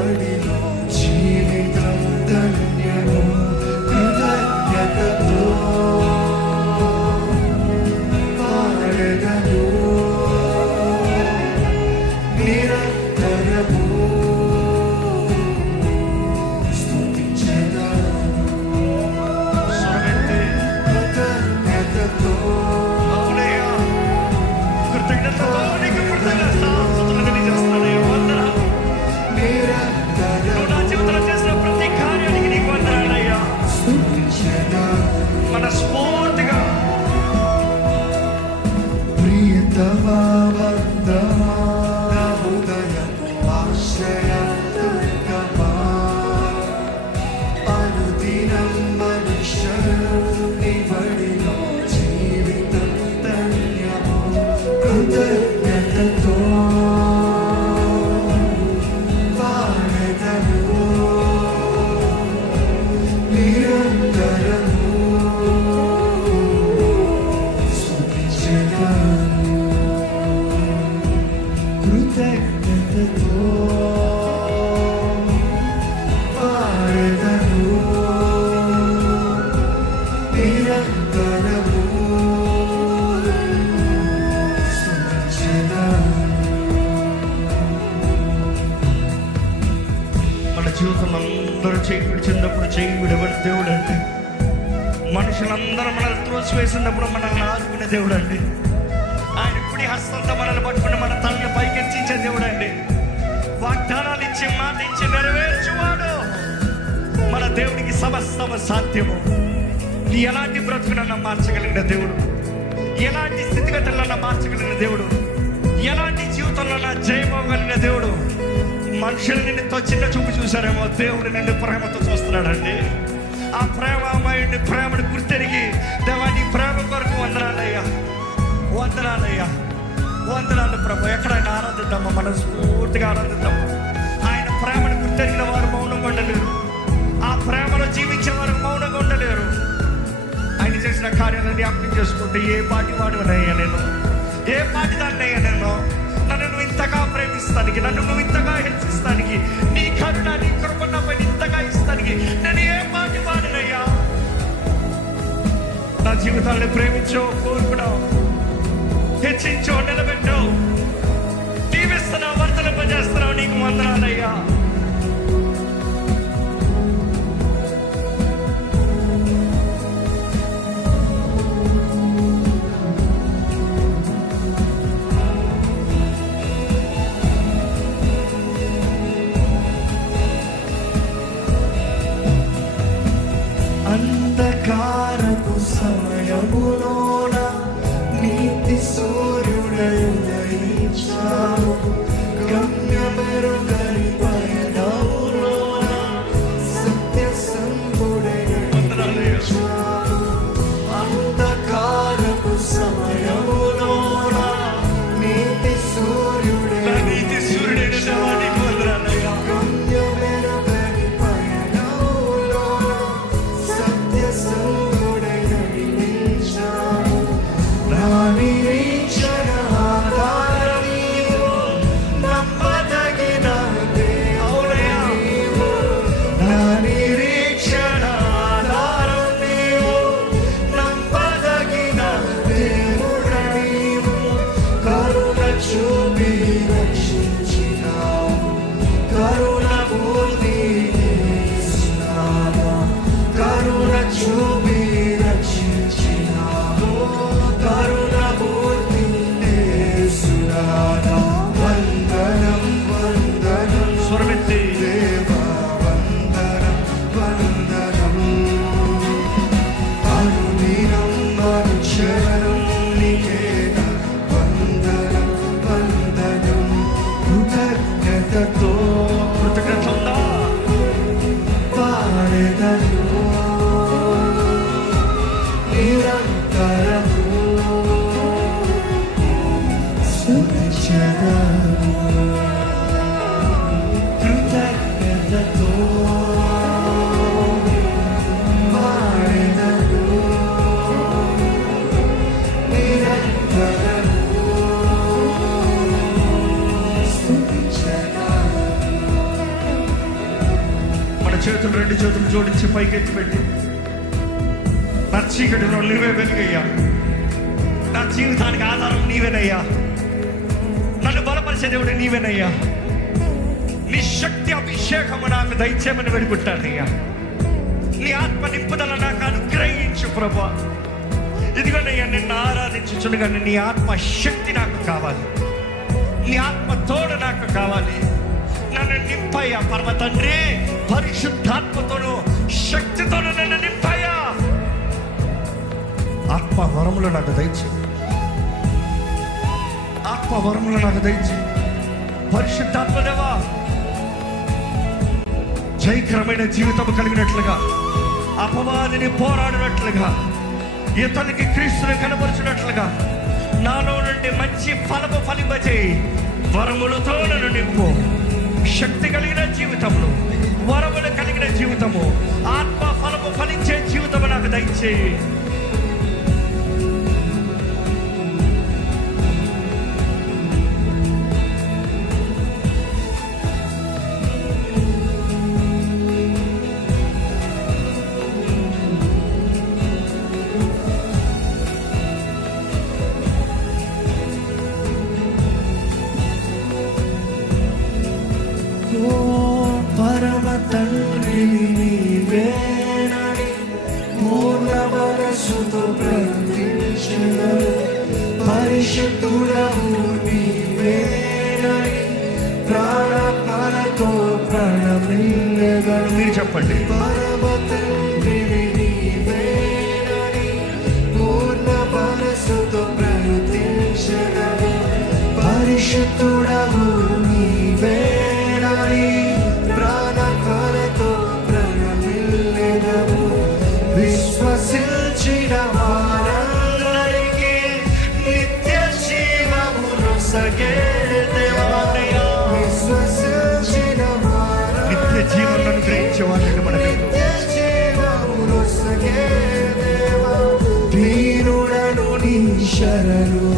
బడిలో జీవితం ధన్యము కృతజ్ఞతతో పాడెదను నిరంతరము మనస్ఫూర్తిగా ప్రియతమా వందమా నా హృదయం ఆశ్రయదుర్గమా అనుదినం మనుష్యులు నీ బడిలో జీవితం ధన్యము కృతజ్ఞతతో పాడెదను నిరంతరము కృతజ్ఞతతో పాడెదను నిరంతరము స్తుతించెదను. మన జీవితంలో అందరూ చేయి విడిచినప్పుడు చేయి విడవని దేవుడు అండి. మనుషులందరూ మనల్ని త్రోసివేసినప్పుడు మనల్ని ఆదుకునే దేవుడు అండి. ఆయన కుడి హస్తంతో మనల్ని పట్టుకుని మన తలని పైకెత్తించే దేవుడు అండి. వాగ్దానాలు ఇచ్చి మాట ఇచ్చి నెరవేర్చువాడు. మన దేవుడికి సమస్తము సాధ్యము. నీ ఎలాంటి బ్రతుకునన్నా మార్చగలిగిన దేవుడు, ఎలాంటి స్థితిగతులన్నా మార్చగలిగిన దేవుడు, ఎలాంటి జీవితంలో జయమవగలిగిన దేవుడు. మనుషులు నిన్ను చిన్న చూపు చూశారేమో, దేవుడు నిన్ను ప్రేమతో చూస్తున్నాడండి. ఆ ప్రేమమయుడి ప్రేమను గుర్తెరిగి దేవా నీ ప్రేమ కొరకు వందనాలయ్యా, వందనాలయ్యా, వందనాలు ప్రభు. ఎక్కడైనా ఆనందిద్దామా, మనస్ఫూర్తిగా ఆనందిద్దామా. ఆయన ప్రేమను గుర్తెరిగిన వారు మౌనంగా ఉండలేరు. ఆ ప్రేమలో జీవించే వారు మౌనంగా ఉండలేరు. ఆయన చేసిన కార్యాలను జ్ఞాపకం చేసుకుంటే ఏ పాటి వాడునయ్యా నేను, ఏ పాటి దాన్నయ్యా నేను. నన్ను నువ్వు ఇంతగా ప్రేమిస్తానికి, నన్ను నువ్వు ఇంతగా హెచ్చిస్తానికి, నీ కరుణ నీ కృప నాపై ఇంతగా ఇస్తానికి నేను ఏ పాటి వాడినయ్యా. నా జీవితాన్ని ప్రేమించో, కోరుకున్నావు, హెచ్చించో, నిలబెట్టో, దీవిస్తున్నావు, వర్తలింపజేస్తున్నావు. నీకు వందనాలయ్యా. అంధకారపు సమయములోన నీతి సూర్యుడై ఉదయించావు. గమ్యమెరుగని పయనములోన సత్య సంపుడై నడిపించావు. అంధకారపు సమయములోన నీతి సూర్యుడై గమ్యమెరుగని పయనములోన సత్య సంపుడై నడిపించావు. నా నిరీక్షణ ఆధారం నీవు, నమ్మదగిన దేవుడు నీవు. నా నిరీక్షణ ఆధారం నీవు, నమ్మదగిన దేవుడు నీవు. కరుణ చూపి రక్షించినావు, కరుణ మూర్తి యేసునామా. కరుణ చూపి రక్షించినావు, కరుణ మూర్తి యేసునామా. వందనం వందనం స్వరమెత్తి దేవా, వందనం వందనం. అనుదినం అనుక్షణం నీకేగా వందనం వందనం. కృతజ్ఞతతో కృతజ్ఞత ఉందా? పాడెదను నిరంతరము స్తుతించెదను. కృతజ్ఞతతో పాడెదను నిరంతరము స్తుతించెదను. మన చేతులు రెండు చేతులు జోడించి పైకెత్తి పెట్టి, నా చీకటిలో నీవే వెలుగయ్యా, నా జీవితానికి ఆధారం నీవేనయ్యా, నన్ను బలపరిచే దేవుడు నీవేనయ్యా, నీ శక్తి అభిషేకము నాకు దయచేయమని వేడుకుంటానయ్యా, నీ ఆత్మ నింపుదల నాకు అనుగ్రహించు ప్రభా. ఇదిగోనయ్యా, నిన్ను ఆరాధించుచుండగా నీ ఆత్మ శక్తి నాకు కావాలి, నీ ఆత్మ తోడు నాకు కావాలి. నన్ను నింపయ్యా పరమ తండ్రి, పరిశుద్ధాత్మతోను శక్తితోను నన్ను నింపయ్యా. ఆత్మ వరములు నాకు దయచే, ఆత్మ వరములు నాకు దయచే. పరిశుద్ధాత్మదేవా, జయకరమైన జీవితం కలిగినట్లుగా, అపవాదిని పోరాడినట్లుగా, ఇతనికి క్రీస్తుని కనబరిచినట్లుగా నాలో నుండి మంచి ఫలము ఫలింపజేయి. వరములతో నన్ను నింపు. శక్తి కలిగిన జీవితములు, వరములు కలిగిన జీవితము, ఆత్మ ఫలము ఫలించే జీవితము నాకు దయచేయి. పరమ తండ్రి నీవేనని పూర్ణ మనసుతో ప్రార్థించెదను. పరిశుద్ధుడవు నీవేనని ప్రాణపాలతో ప్రణమిల్లెదను. మీరు చెప్పండి. పరమ తండ్రి నీవేనని పూర్ణ మనసుతో ప్రార్థించెదను. పరిశుద్ధుడవు నీవేనని ప్రాణకాలతో ప్రణమిల్లెదము. విశ్వసించిన వారందరికీ నిత్య జీవమును సగే దేవాలయా. విశ్వసించిన నిత్య జీవనం అనుగ్రహించే వారిని మనకు నిత్య జీవమును సగే దేవా. దీనుడను నీ శరణు